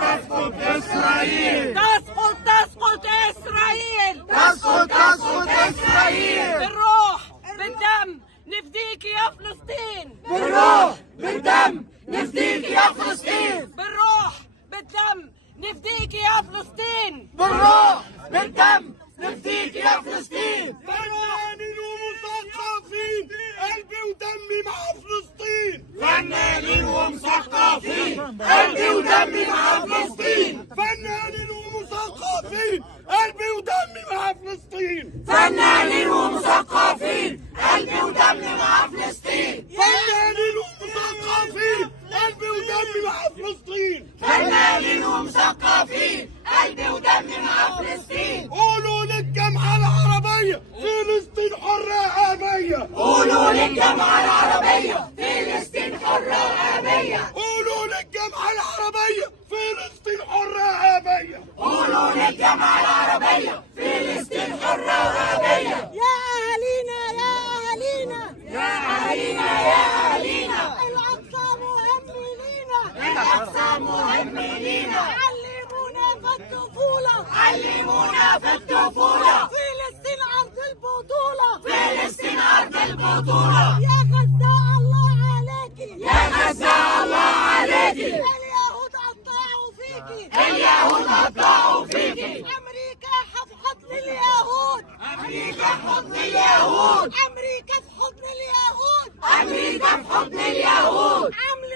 تسقط إسرائيل. تسقط تسقط إسرائيل. تسقط تسقط إسرائيل. بالروح بالدم نفديك يا فلسطين. بالروح بالدم نفديك يا فلسطين. بالروح بالدم نفديك يا فلسطين. بالروح بالدم نفديك يا فلسطين. فنانين ومثقفين قلبي ودمي مع فلسطين. فنانين ومثقفين قلبي ودمي مع فلسطين. فنانين ومثقفين قلبي ودمي مع فلسطين. فنانين ومثقفين قلبي ودمي مع فلسطين. فنانين ومثقفين قلبي ودمي مع فلسطين. فنانين ومثقفين قلبي ودمي مع فلسطين. قولوا للجامعة العربية فلسطين حرة أبية. قولوا للجامعة العربية فلسطين حرة وأبية. قولوا للجامعة العربية فلسطين حرة أبية. قولوا للجامعة العربية فلسطين حرة وأبية. يا أهالينا يا أهالينا يا أهالينا يا أهالينا، الأقصى مهم لينا. الأقصى مهم لينا. علمونا في الطفولة. علمونا في الطفولة فلسطين أرض البطولة. فلسطين أرض البطولة. يا غزة الله عليكي. يا غزة الله عليكي. اليهود قطعوا فيكي. اليهود قطعوا فيكي. أمريكا في حضن اليهود. أمريكا في حضن اليهود. أمريكا في حضن اليهود. أمريكا في حضن اليهود. عاملة